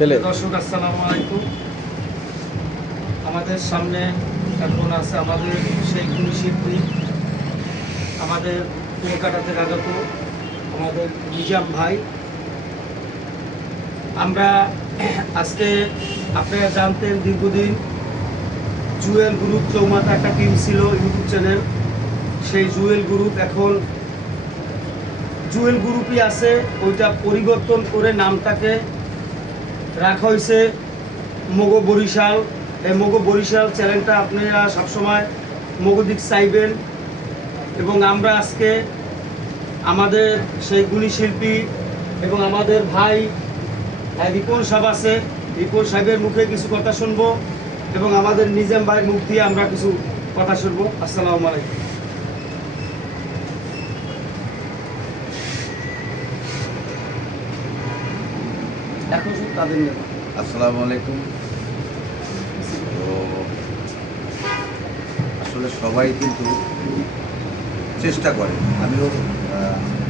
দর্শক আসসালামু আলাইকুম। আমাদের সামনে এখন আছে আমাদের সেই গুণী শিল্পী, আমাদের কলকাতা থেকে আগত আমাদের নিজাম ভাই। আমরা আজকে আপনারা জানতেন দীর্ঘদিন জুয়েল গ্রুপ চৌমাথা একটা টিম ছিল ইউটিউব চ্যানেল, সেই জুয়েল গ্রুপ এখন জুয়েল গ্রুপই আছে, ওইটা পরিবর্তন করে নামটাকে রাখা হয়েছে মগো বরিশাল। এই মগো বরিশাল চ্যানেলটা আপনারা সবসময় মগো দিক চাইবেন। এবং আমরা আজকে আমাদের সেই গুণী শিল্পী এবং আমাদের ভাই রিপন সাহেব আছে, রিপন সাহেবের মুখে কিছু কথা শুনবো এবং আমাদের নিজাম ভাইয়ের মুখ দিয়ে আমরা কিছু কথা শুনবো। আসসালামু আলাইকুম। এখন শুধু তাদের নিয়ে আসসালামু আলাইকুম। তো আসলে সবাই কিন্তু চেষ্টা করে, আমিও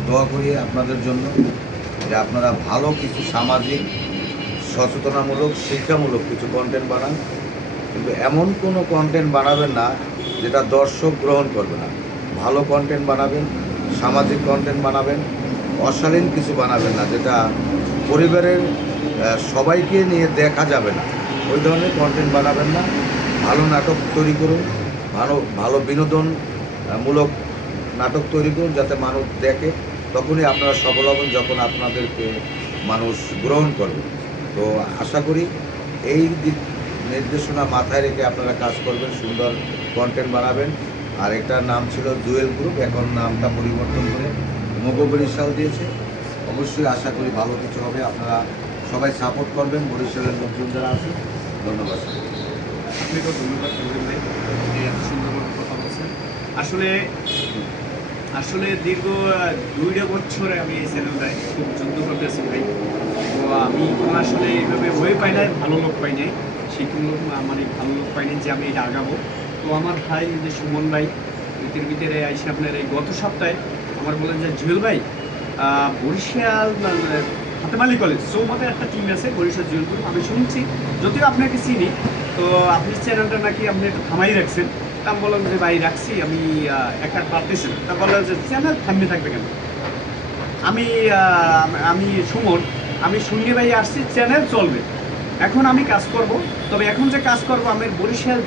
দোয়া করি আপনাদের জন্য যে আপনারা ভালো কিছু সামাজিক সচেতনামূলক শিক্ষামূলক কিছু কন্টেন্ট বানান, কিন্তু এমন কোনো কন্টেন্ট বানাবেন না যেটা দর্শক গ্রহণ করবে না। ভালো কন্টেন্ট বানাবেন, সামাজিক কন্টেন্ট বানাবেন, অশালীন কিছু বানাবেন না যেটা পরিবারের সবাইকে নিয়ে দেখা যাবে না, ওই ধরনের কন্টেন্ট বানাবেন না। ভালো নাটক তৈরি করুন, ভালো ভালো বিনোদনমূলক নাটক তৈরি করুন যাতে মানুষ দেখে, তখনই আপনারা সফল হবেন যখন আপনাদেরকে মানুষ গ্রহণ করবে। তো আশা করি এই দিক নির্দেশনা মাথায় রেখে আপনারা কাজ করবেন, সুন্দর কন্টেন্ট বানাবেন। আর এটার নাম ছিল জুয়েল গ্রুপ, এখন নামটা পরিবর্তন করে মগো বরিশাল দিয়েছে। অবশ্যই আশা করি ভালো কিছু হবে, আপনারা সবাই সাপোর্ট করবেন, বরিশালের লোকজন যারা আছে। ধন্যবাদ। আপনাকেও ধন্যবাদ ভাই, এত সুন্দরভাবে কথা বলছেন। আসলে আসলে দীর্ঘ 2 বছরে আমি এই চ্যানেলটায় খুব যুদ্ধ করতেছি ভাই। তো আমি কোনো আসলে এইভাবে হয়ে পাই নাই, ভালো লোক পাই নাই, শিক্ষক লোক মানে ভালো লোক পাই নাই যে আমি এটা আগাবো। তো আমার ভাই যে সুমন ভাই ভিতরে ভিতরে আইসে আপনার এই গত সপ্তাহে আমার বলেন যে জুয়েল ভাই বরিশাল হাতেমালি কলেজ চৌমাথায় একটা টিম আছে বরিশাল জুয়েল গ্রুপ, আমি শুনছি, যদিও আপনাকে চিনি, তো আপনি চ্যানেলটা নাকি আপনি একটু থামাই রাখছেন। তা আমি বললাম যে ভাই রাখছি, আমি একা পারতেছি না। তা বললাম যে চ্যানেল থামিয়ে থাকবে কেন? আমি আমি সুমন, আমি শুনি ভাই আসছি, চ্যানেল চলবে, এখন আমি কাজ করব। তবে এখন যে কাজ করব আমি বরিশাল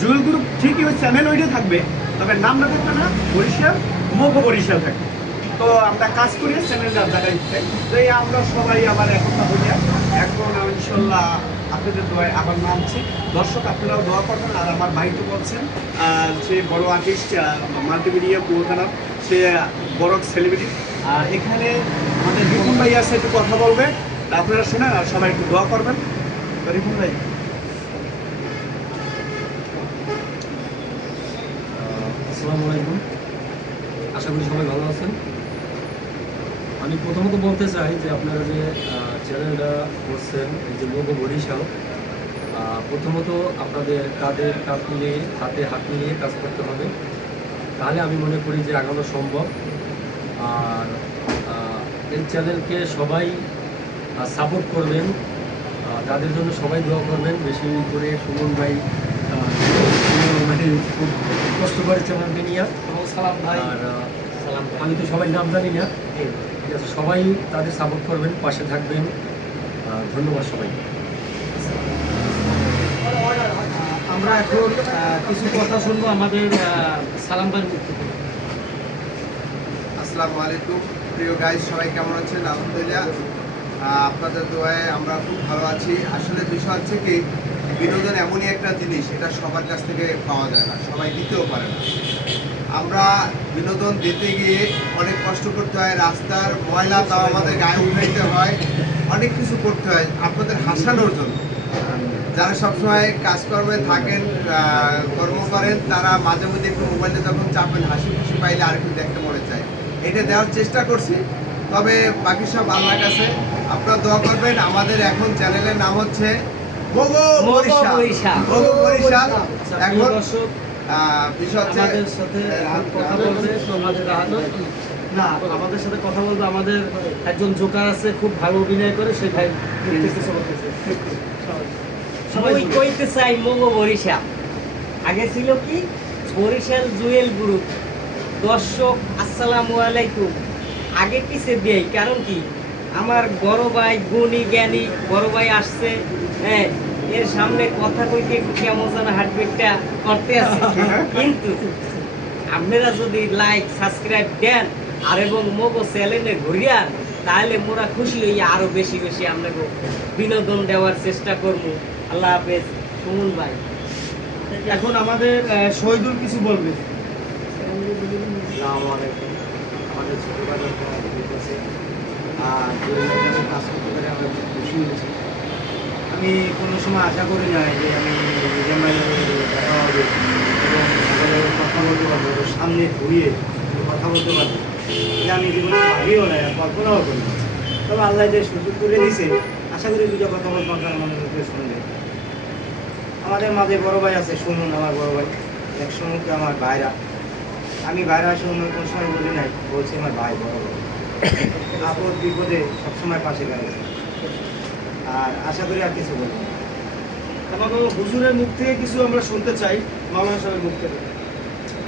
জুয়েল গ্রুপ ঠিকই ওই চ্যানেল ওইটা থাকবে, তবে নামটা থাকবে না বরিশাল মগো বরিশাল থাকবে। তো আমরা কাজ করি চ্যানেলটা জায়গায়, তো এই আমরা সবাই আবার একতা হইয়া এখন ইনশাল্লাহ আপনাদের দোয়ায় আবার নামছি। দর্শক আপনারাও দোয়া করবেন। আর আমার ভাই তো বলছেন সে বড় আর্টিস্ট, মাল্টিমিডিয়া পুরোখানার, সে বড় সেলিব্রিটি। আর এখানে আমাদের রিপুন ভাই আছে, একটু কথা বলবে, আপনারা শোনেন আর সবাই একটু দোয়া করবেন। তো রিপুন ভাই। আসসালামু আলাইকুম, আশা করি সবাই ভালো আছেন। আমি প্রথমত বলতে চাই যে আপনারা যে চ্যানেলটা করছেন এই যে মগো বরিশাল, প্রথমত আপনাদের কাঁধে কাঁধ মিলিয়ে হাতে হাত মিলিয়ে কাজ করতে হবে, তাহলে আমি মনে করি যে আগানো সম্ভব। আর এই চ্যানেলকে সবাই সাপোর্ট করবেন, তাদের জন্য সবাই দোয়া করবেন, বেশি করে সুমন ভাই মানে খুব কষ্ট করে চ্যানেলকে নিয়ে। সালাম ভাই। আর আমি তো সবাই নাম জানি না, ঠিক আছে, সবাই তাদের সাপোর্ট করবেন, পাশে থাকবেন। ধন্যবাদ সবাই। আমরা এখন কিছু কথা শুনবো আমাদের সালাম ভাইয়ের মুখ থেকে। আসসালামু আলাইকুম প্রিয় গাইজ, সবাই কেমন আছেন? আলহামদুলিল্লাহ, আপনাদের দোয়ায় আমরা খুব ভালো আছি। আসলে বিষয় হচ্ছে কি, বিনোদন এমনই একটা জিনিস, এটা সবার কাছ থেকে পাওয়া যায় না, সবাই দিতেও পারে না। আমরা বিনোদন দিতে গিয়ে অনেক কষ্ট করতে হয়, রাস্তার ময়লা তাও আমাদের গায়ে উঠাইতে হয়, অনেক কিছু করতে হয় আপনাদের হাসানোর জন্য। যারা সবসময় কাজকর্মে থাকেন, কর্ম করেন, তারা মাঝে মধ্যে একটু মোবাইলে যখন চাপেন, হাসি খুশি পাইলে আর একটু দেখতে মনে চায়, এটা দেওয়ার চেষ্টা করছি। তবে বাকি সব আল্লাহর কাছে, আপনারা দোয়া করবেন। আমাদের এখন চ্যানেলের নাম হচ্ছে মগো বরিশাল। মগো বরিশাল। এখন দর্শক বিষয় হচ্ছে আমাদের সাথে কথা বলবে তোমাদের না, আমাদের সাথে কথা বলবো। আমাদের একজন জোকার আছে, খুব ভালো অভিনয় করে, সেই ভাই কিছু বলতেছে। সবাই ওই কইতে চাই মগো বরিশাল আগে ছিল কি বরিশাল জুয়েল গ্রুপ। দর্শক আসসালামু আলাইকুম, আগে পিছে দেই কারণ কি আমার বড় ভাই গুণী জ্ঞানী বড় ভাই আসছে, হ্যাঁ এর সামনে কথা কইতে একটু কেমন যেন হার্টবিটটা করতে আছে, কিন্তু আপনারা যদি লাইক সাবস্ক্রাইব দেন আর এবং মগো চ্যানেলে ঘুরিয়ান তাহলে মোরা খুশি হই, আরো বেশি বেশি আপনাকে বিনোদন দেওয়ার চেষ্টা করবো। আল্লাহ হাফেজ। সুমন ভাই এখন আমাদের শহীদুল কিছু বলবে। আসসালামু আলাইকুম। আমাদের ছোটো ভাইয়ের কাছে আর কাজ করতে পারে আমরা খুব খুশি হয়েছি। আমি কোনো সময় আশা করি না যে আমি রিজাম ভাইয়ের দেখা হবে এবং আমাদের কথা বলতে পারবো, ওর সামনে ঘুরিয়ে কথা বলতে পারবো, এটা আমি জীবনে ভাবিও না, কল্পনাও করি না। তবে আল্লাহ যে সুযোগ করে দিয়েছে, আশা করি দুটো কথা বলবো আপনার মনের মধ্যে শুনবে। আমাদের মাঝে বড় ভাই আছে সুমন, আমার বড় ভাই, একসঙ্গে আমার ভাইরা। আমি বাইরে আসে অন্য কোনো সময় বলি নাই, বলছি আমার ভাই বড় ভাই, আপদ বিপদে সবসময় পাশে দাঁড়িয়েছে। আর আশা করি আর কিছু বলবো না। আমাদের হুজুরের মুখ থেকে কিছু আমরা শুনতে চাই, মাওলানা সাহেবের মুখ থেকে।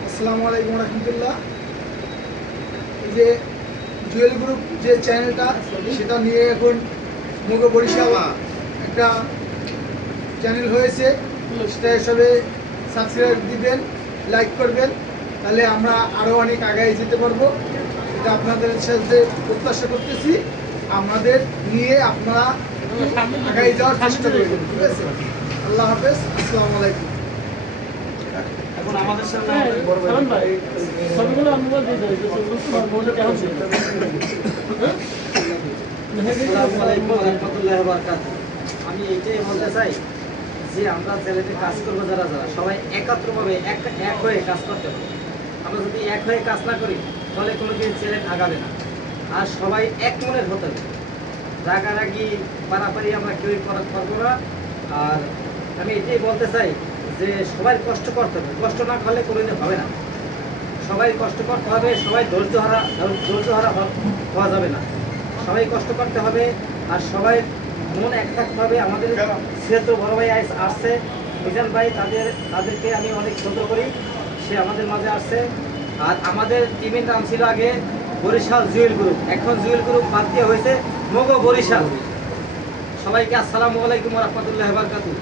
আসসালামু আলাইকুম রহমতুল্লাহ। এই যে জুয়েল গ্রুপ যে চ্যানেলটা, সেটা নিয়ে এখন মুগ বরিশাল একটা চ্যানেল হয়েছে, সেটা হিসাবে সাবস্ক্রাইব দিবেন, লাইক করবেন, তাহলে আমরা আরও অনেক আগায় যেতে পারবো। এটা আপনাদের সাথে প্রত্যাশা করতেছি। আমাদের নিয়ে আপনারা আগায় যাওয়ার চেষ্টা করবেন, ঠিক আছে? আল্লাহ হাফেজ, আসসালামু আলাইকুম। এখন আমাদের সামনে আমাদের বড় ভাই। আসসালামু আলাইকুম ওয়া রাহমাতুল্লাহি ওয়া বারাকাতুহু। আমি এইটাই বলতে চাই যে আমরা চ্যানেলে কাজ করবো যারা যারা সবাই একাত্রভাবে এক হয়ে কাজ করতে হবে। আমরা যদি এক হয়ে কাজ না করি তাহলে কোনো দিন চ্যানেল আগাবে না। আর সবাই এক মনের হতে হবে, রাগারাগি পারাপারি আমরা কেউই করবো না। আর আমি এটাই বলতে চাই যে সবাই কষ্ট করতে হবে, কষ্ট না করলে কোনোদিন হবে না। সবাই কষ্ট করতে হবে, সবাই ধৈর্যহারা হওয়া যাবে না। সবাই কষ্ট করতে হবে আর সবাই মন এক থাকতে হবে। আমাদের সেহেতু বড় ভাই আসছে মিজান ভাই, তাদেরকে আমি অনেক ছোট করি, সে আমাদের মাঝে আসছে। আর আমাদের টিমের নাম ছিল আগে বরিশাল জুয়েল গ্রুপ, এখন জুয়েল গ্রুপ বাদ দিয়ে হয়েছে মগো বরিশাল। সবাইকে আসসালামু আলাইকুম ওয়া রাহমাতুল্লাহি ওয়া বারাকাতুহু।